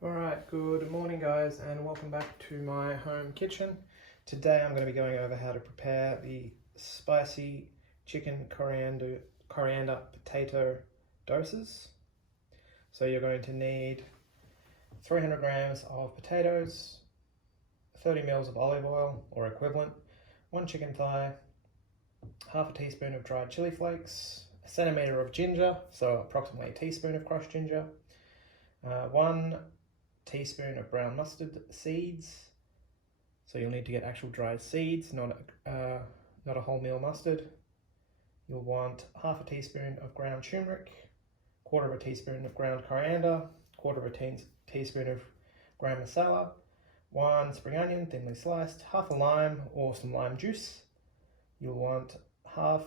Alright, good morning guys and welcome back to my home kitchen. Today I'm going to be going over how to prepare the spicy chicken coriander potato dosas. So you're going to need 300 grams of potatoes, 30 mils of olive oil or equivalent, 1 chicken thigh, half a teaspoon of dried chili flakes, a centimetre of ginger, so approximately a teaspoon of crushed ginger, 1 teaspoon of brown mustard seeds. So you'll need to get actual dried seeds, not a wholemeal mustard. You'll want half a teaspoon of ground turmeric, quarter of a teaspoon of ground coriander, quarter of a teaspoon of gram masala, 1 spring onion thinly sliced, half a lime or some lime juice. You'll want half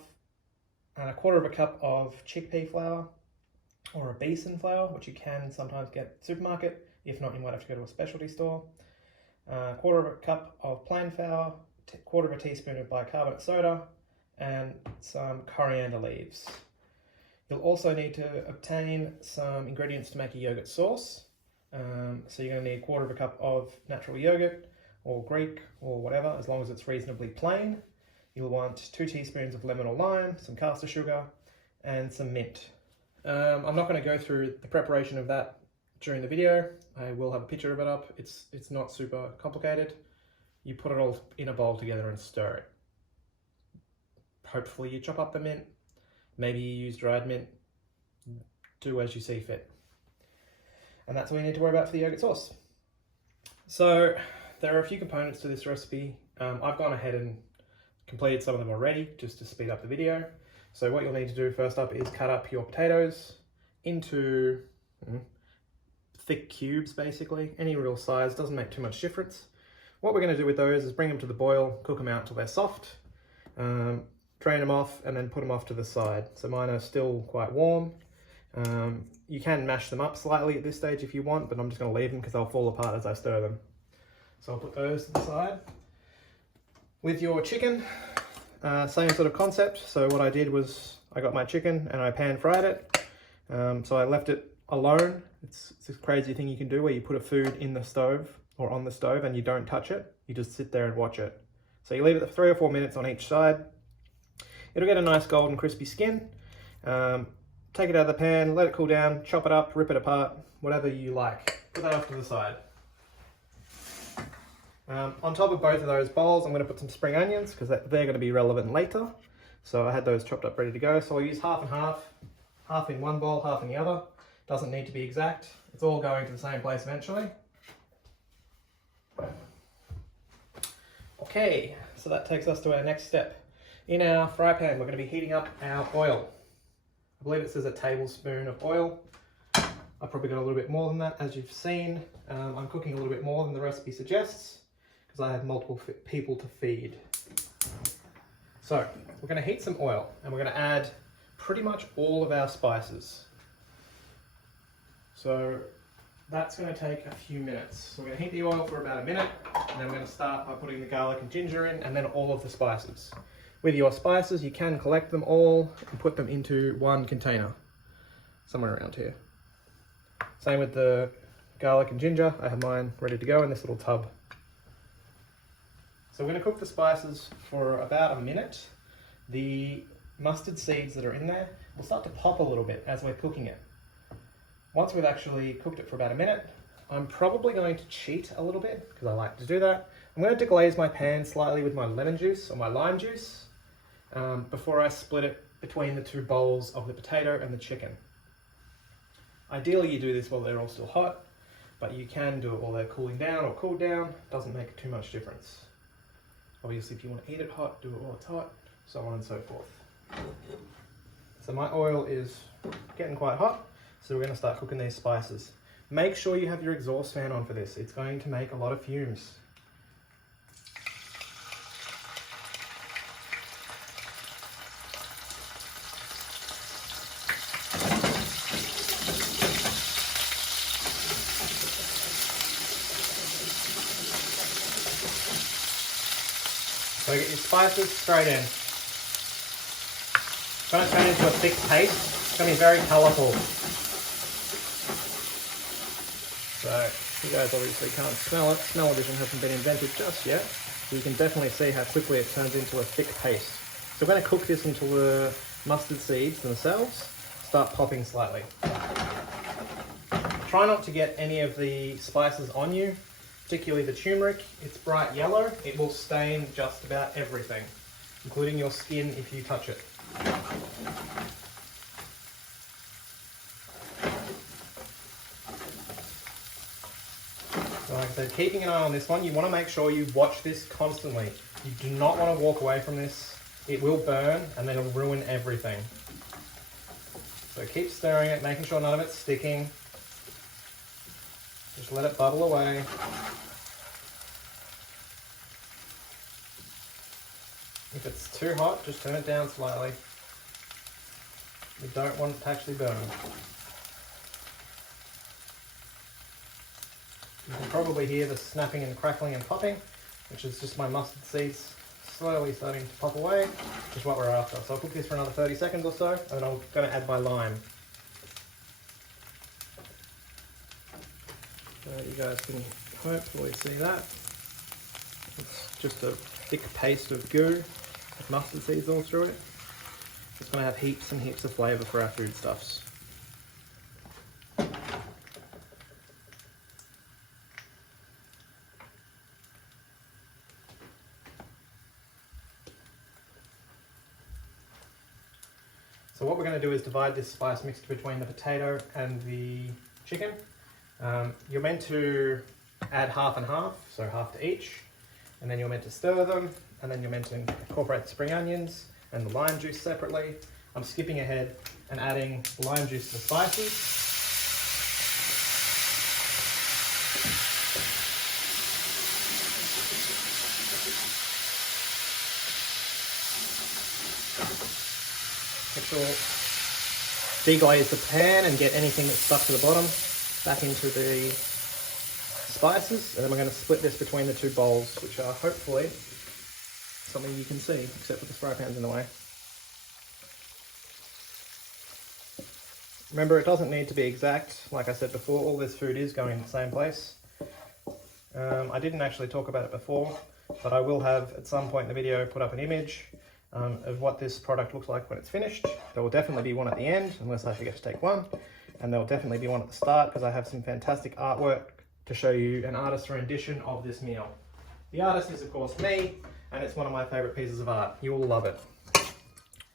and a quarter of a cup of chickpea flour or a besan flour, which you can sometimes get at the supermarket. If not, you might have to go to a specialty store. Quarter of a cup of plain flour, quarter of a teaspoon of bicarbonate soda, and some coriander leaves. You'll also need to obtain some ingredients to make a yogurt sauce. So you're going to need a quarter of a cup of natural yogurt, or Greek, or whatever, as long as it's reasonably plain. You'll want 2 teaspoons of lemon or lime, some caster sugar, and some mint. I'm not going to go through the preparation of that during the video. I will have a picture of it up. It's not super complicated. You put it all in a bowl together and stir it. Hopefully you chop up the mint. Maybe you use dried mint. Do as you see fit. And that's all you need to worry about for the yogurt sauce. So there are a few components to this recipe. I've gone ahead and completed some of them already just to speed up the video. So what you'll need to do first up is cut up your potatoes into thick cubes, basically. Any real size, doesn't make too much difference. What we're going to do with those is bring them to the boil, cook them out until they're soft, drain them off, and then put them off to the side. So mine are still quite warm. You can mash them up slightly at this stage if you want, but I'm just going to leave them because they'll fall apart as I stir them. So I'll put those to the side. With your chicken, same sort of concept. So what I did was I got my chicken and I pan fried it. So I left it alone. It's this crazy thing you can do where you put a food in the stove or on the stove and you don't touch it. You just sit there and watch it. So you leave it for 3 or 4 minutes on each side. It'll get a nice golden crispy skin. Take it out of the pan, let it cool down, chop it up, rip it apart, whatever you like. Put that off to the side. On top of both of those bowls, I'm going to put some spring onions because they're going to be relevant later. So I had those chopped up ready to go. So I'll use half and half in one bowl, half in the other. Doesn't need to be exact. It's all going to the same place eventually. Okay, so that takes us to our next step. In our fry pan, we're going to be heating up our oil. I believe it says a tablespoon of oil. I've probably got a little bit more than that, as you've seen. I'm cooking a little bit more than the recipe suggests because I have multiple people to feed. So we're going to heat some oil and we're going to add pretty much all of our spices. So that's going to take a few minutes. So we're going to heat the oil for about a minute, and then we're going to start by putting the garlic and ginger in, and then all of the spices. With your spices, you can collect them all and put them into one container, somewhere around here. Same with the garlic and ginger. I have mine ready to go in this little tub. So we're going to cook the spices for about a minute. The mustard seeds that are in there will start to pop a little bit as we're cooking it. Once we've actually cooked it for about a minute, I'm probably going to cheat a little bit because I like to do that. I'm going to deglaze my pan slightly with my lemon juice or my lime juice before I split it between the 2 bowls of the potato and the chicken. Ideally you do this while they're all still hot, but you can do it while they're cooling down or cooled down. Doesn't make too much difference. Obviously if you want to eat it hot, do it while it's hot, so on and so forth. So my oil is getting quite hot. So we're going to start cooking these spices. Make sure you have your exhaust fan on for this. It's going to make a lot of fumes. So get your spices straight in. It's going to turn into a thick paste. It's going to be very colourful. So you guys obviously can't smell it. Smell-o-vision hasn't been invented just yet. So you can definitely see how quickly it turns into a thick paste. So we're going to cook this until the mustard seeds themselves start popping slightly. Try not to get any of the spices on you, particularly the turmeric. It's bright yellow. It will stain just about everything, including your skin if you touch it. So like I said, keeping an eye on this one, you want to make sure you watch this constantly. You do not want to walk away from this. It will burn and then it'll ruin everything. So keep stirring it, making sure none of it's sticking. Just let it bubble away. If it's too hot, just turn it down slightly. You don't want it to actually burn. You can probably hear the snapping and crackling and popping, which is just my mustard seeds slowly starting to pop away, which is what we're after. So I'll cook this for another 30 seconds or so, and then I'm going to add my lime. So you guys can hopefully see that. It's just a thick paste of goo with mustard seeds all through it. It's going to have heaps and heaps of flavour for our foodstuffs. So what we're going to do is divide this spice mixture between the potato and the chicken. You're meant to add half and half, so half to each, and then you're meant to stir them, and then you're meant to incorporate the spring onions and the lime juice separately. I'm skipping ahead and adding lime juice to the spices. Make sure deglaze the pan and get anything that's stuck to the bottom back into the spices, and then we're going to split this between the two bowls, which are hopefully something you can see, except for the fry pan's in the way. Remember, it doesn't need to be exact. Like I said before, all this food is going in the same place. I didn't actually talk about it before, but I will have at some point in the video put up an image of what this product looks like when it's finished. There will definitely be one at the end, unless I forget to take one. And there'll definitely be one at the start, because I have some fantastic artwork to show you an artist's rendition of this meal. The artist is of course me, and it's one of my favorite pieces of art. You will love it.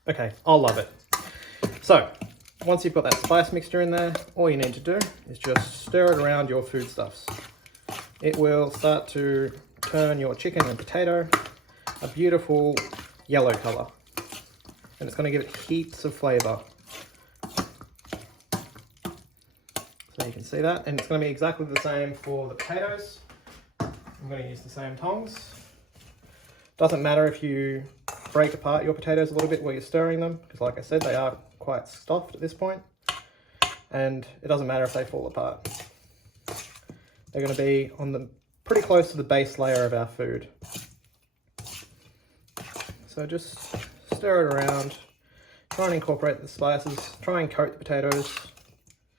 Okay, I'll love it. So, once you've got that spice mixture in there, all you need to do is just stir it around your foodstuffs. It will start to turn your chicken and potato a beautiful yellow colour, and it's going to give it heaps of flavour. So you can see that, and it's going to be exactly the same for the potatoes. I'm going to use the same tongs. Doesn't matter if you break apart your potatoes a little bit while you're stirring them, because like I said, they are quite soft at this point, and it doesn't matter if they fall apart. They're going to be on the pretty close to the base layer of our food. So just stir it around, try and incorporate the spices, try and coat the potatoes.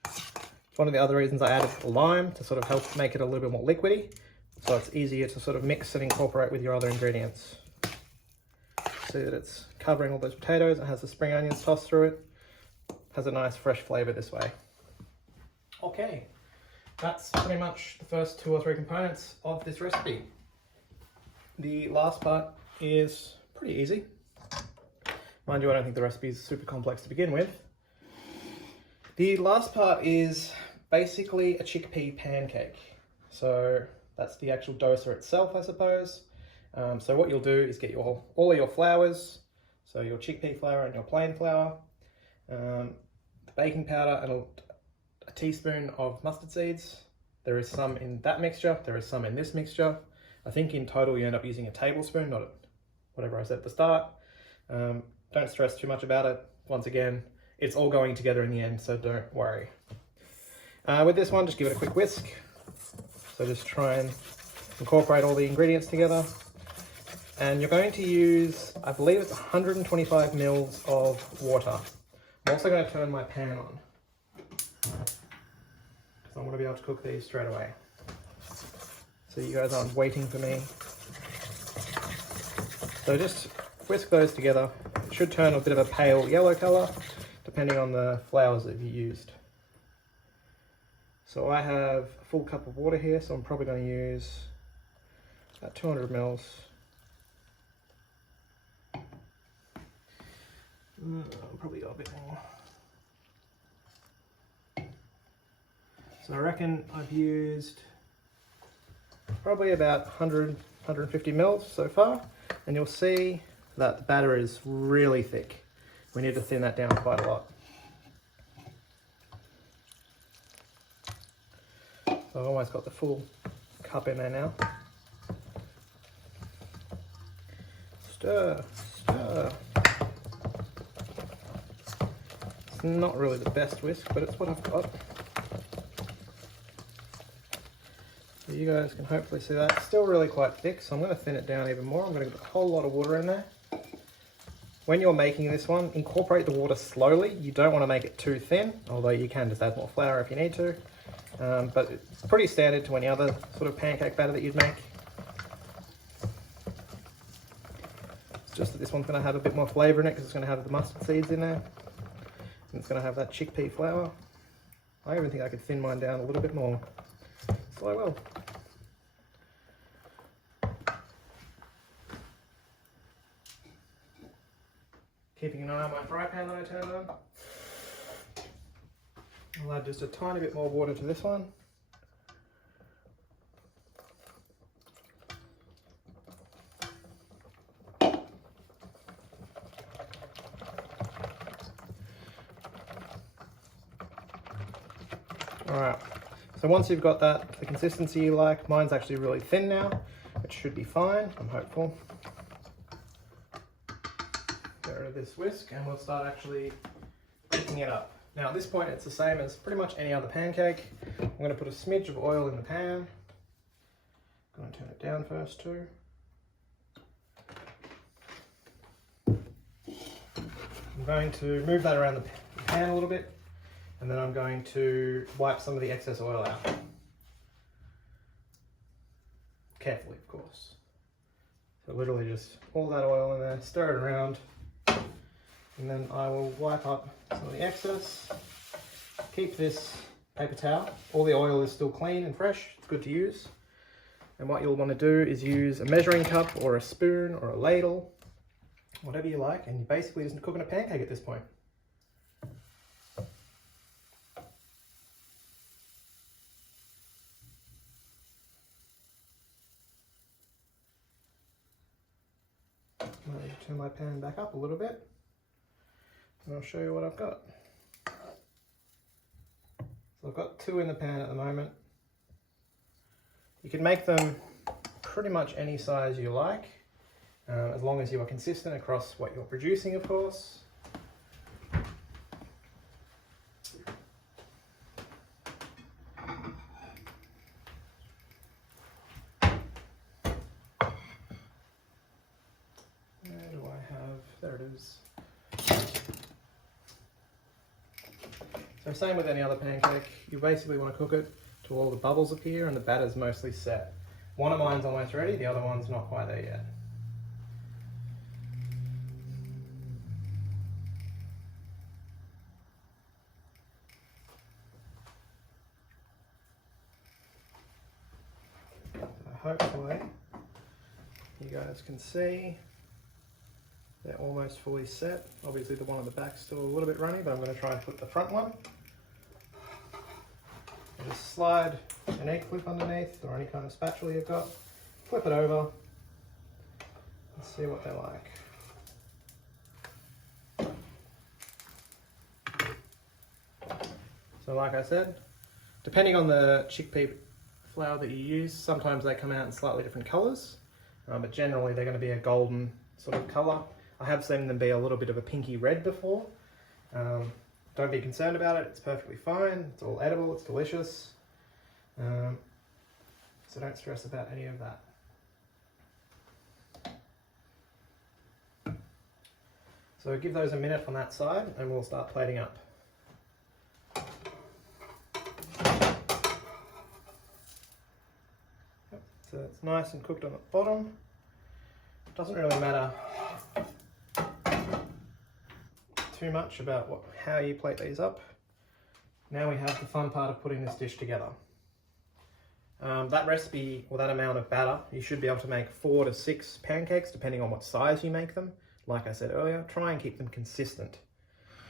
It's one of the other reasons I added the lime, to sort of help make it a little bit more liquidy, so it's easier to sort of mix and incorporate with your other ingredients. See that it's covering all those potatoes, it has the spring onions tossed through it, has a nice fresh flavour this way. Okay, that's pretty much the first 2 or 3 components of this recipe. The last part is pretty easy. Mind you, I don't think the recipe is super complex to begin with. The last part is basically a chickpea pancake. So that's the actual dosa itself, I suppose. So what you'll do is get all of your flours, so your chickpea flour and your plain flour, the baking powder and a teaspoon of mustard seeds. There is some in that mixture, there is some in this mixture. I think in total you end up using a tablespoon, not whatever I said at the start. Don't stress too much about it. Once again, it's all going together in the end, so don't worry. With this one, just give it a quick whisk. So just try and incorporate all the ingredients together. And you're going to use, I believe it's 125 mils of water. I'm also going to turn my pan on. So I'm want to be able to cook these straight away. So you guys aren't waiting for me. So just whisk those together. It should turn a bit of a pale yellow colour, depending on the flours that you used. So I have a full cup of water here, so I'm probably going to use about 200 mils. I'll probably go a bit more. So I reckon I've used probably about 100, 150 mils so far, and you'll see that the batter is really thick. We need to thin that down quite a lot. So I've almost got the full cup in there now. Stir, stir. It's not really the best whisk, but it's what I've got. So you guys can hopefully see that. It's still really quite thick, so I'm going to thin it down even more. I'm going to put a whole lot of water in there. When you're making this one, incorporate the water slowly. You don't want to make it too thin, although you can just add more flour if you need to. But it's pretty standard to any other sort of pancake batter that you'd make. It's just that this one's going to have a bit more flavour in it because it's going to have the mustard seeds in there. And it's going to have that chickpea flour. I even think I could thin mine down a little bit more. So I will. Keeping an eye on my fry pan that I turned on. I'll add just a tiny bit more water to this one. Alright, so once you've got that, the consistency you like, mine's actually really thin now, which should be fine, I'm hopeful. Get rid of this whisk and we'll start actually cooking it up. Now at this point it's the same as pretty much any other pancake. I'm going to put a smidge of oil in the pan. I'm going to turn it down first too. I'm going to move that around the pan a little bit, and then I'm going to wipe some of the excess oil out. Carefully, of course. So literally just pour that oil in there, stir it around, and then I will wipe up some of the excess. Keep this paper towel. All the oil is still clean and fresh. It's good to use. And what you'll want to do is use a measuring cup or a spoon or a ladle, whatever you like, and you're basically just cooking a pancake at this point. I'll turn my pan back up a little bit and I'll show you what I've got. So I've got two in the pan at the moment. You can make them pretty much any size you like, as long as you are consistent across what you're producing, of course. There it is. So same with any other pancake, you basically want to cook it till all the bubbles appear and the batter's mostly set. One of mine's almost ready, the other one's not quite there yet. So hopefully you guys can see they're almost fully set. Obviously the one on the back's still a little bit runny, but I'm going to try and put the front one. And just slide an egg flip underneath, or any kind of spatula you've got. Flip it over and see what they're like. So like I said, depending on the chickpea flour that you use, sometimes they come out in slightly different colours, but generally they're going to be a golden sort of colour. I have seen them be a little bit of a pinky red before. Don't be concerned about it, it's perfectly fine, it's all edible, it's delicious. So don't stress about any of that. So give those a minute on that side and we'll start plating up. So it's nice and cooked on the bottom. Doesn't really matter too much about how you plate these up. Now we have the fun part of putting this dish together. That recipe, or that amount of batter, you should be able to make 4 to 6 pancakes depending on what size you make them. Like I said earlier, try and keep them consistent.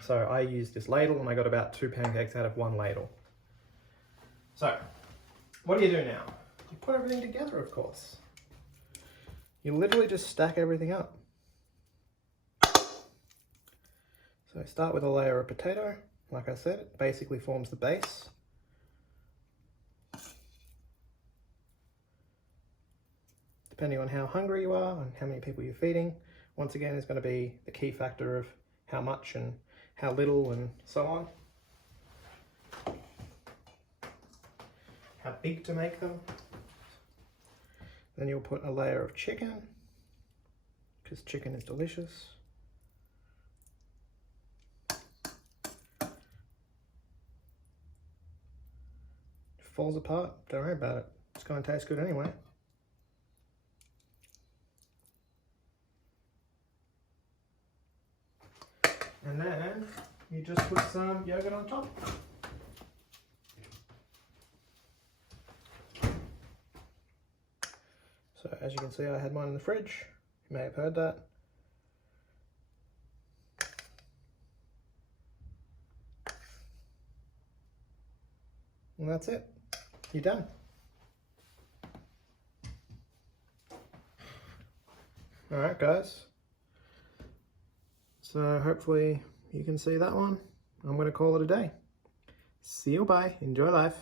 So I used this ladle and I got about 2 pancakes out of 1 ladle. So, what do you do now? You put everything together, of course. You literally just stack everything up. So start with a layer of potato. Like I said, it basically forms the base. Depending on how hungry you are and how many people you're feeding, once again is going to be the key factor of how much and how little and so on. How big to make them. Then you'll put a layer of chicken, because chicken is delicious. If it falls apart, don't worry about it. It's going to taste good anyway. And then you just put some yogurt on top. So as you can see, I had mine in the fridge. You may have heard that. And that's it. You're done. All right, guys. So hopefully you can see that one. I'm going to call it a day. See you, bye. Enjoy life.